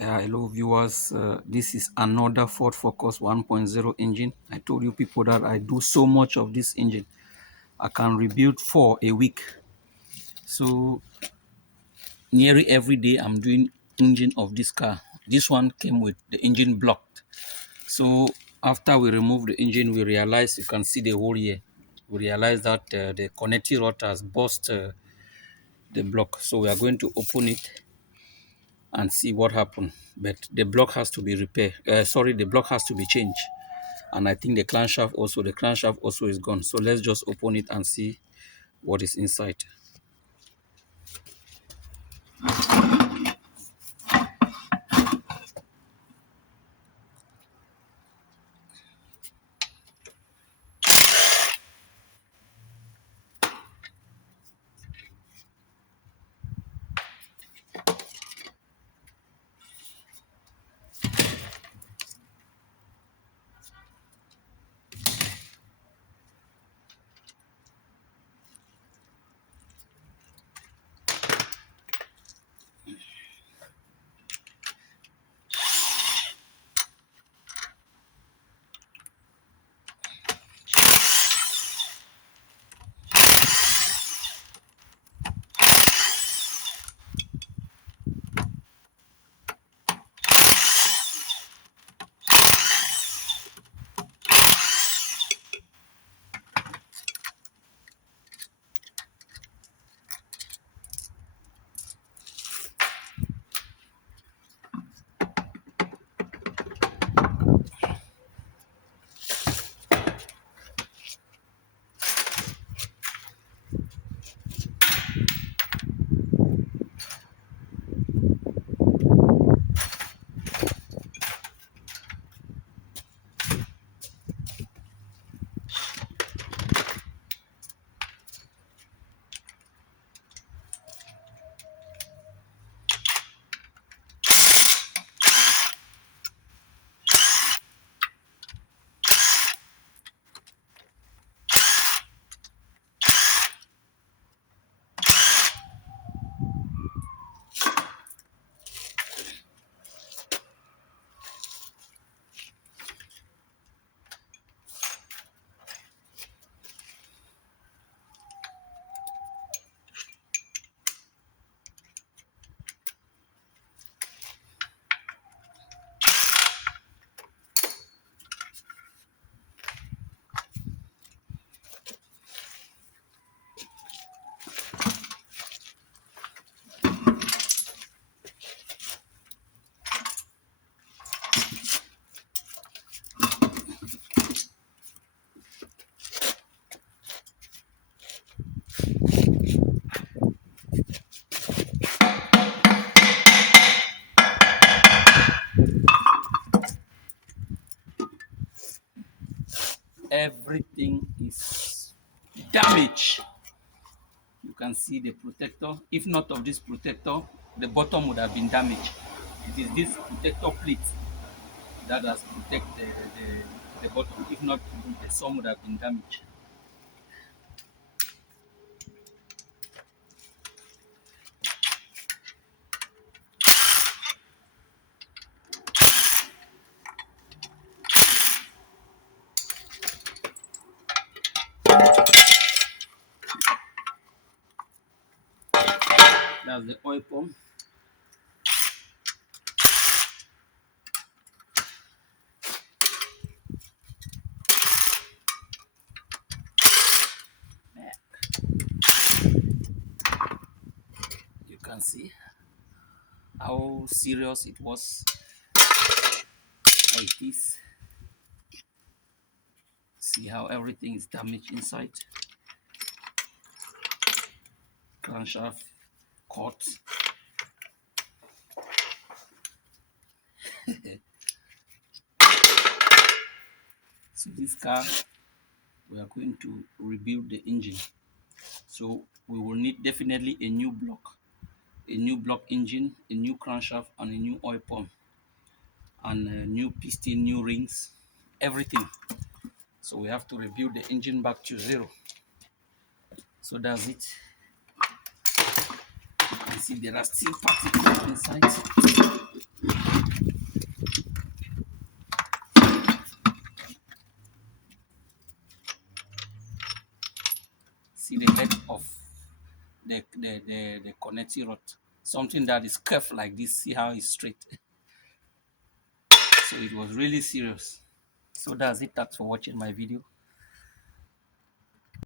Hello viewers, this is another Ford Focus 1.0 engine. I told you people that I do so much of this engine. I can rebuild 4 a week. So nearly every day I'm doing engine of this car. This one came with the engine blocked. So after we remove the engine, we realize, you can see the hole here. We realize that the connecting rod has burst the block. So we are going to open it and see what happened. But the block has to be repaired. The block has to be changed. And I think the crankshaft also is gone. So let's just open it and see what is inside. Everything is damaged. You can see the protector. If not of this protector, the bottom would have been damaged. It is this protector plate that has protected the bottom. If not, the some would have been damaged. That's the oil pump. You can see how serious it was, how it is. See how everything is damaged inside. Crankshaft cut. So this car, we are going to rebuild the engine. So we will need definitely a new block engine, a new crankshaft, and a new oil pump, and a new piston, new rings, everything. So we have to rebuild the engine back to zero. So that's it. You can see there are still particles inside. See the head of the connecting rod. Something that is curved like this. See how it's straight. So it was really serious. So that's it. Thanks for watching my video.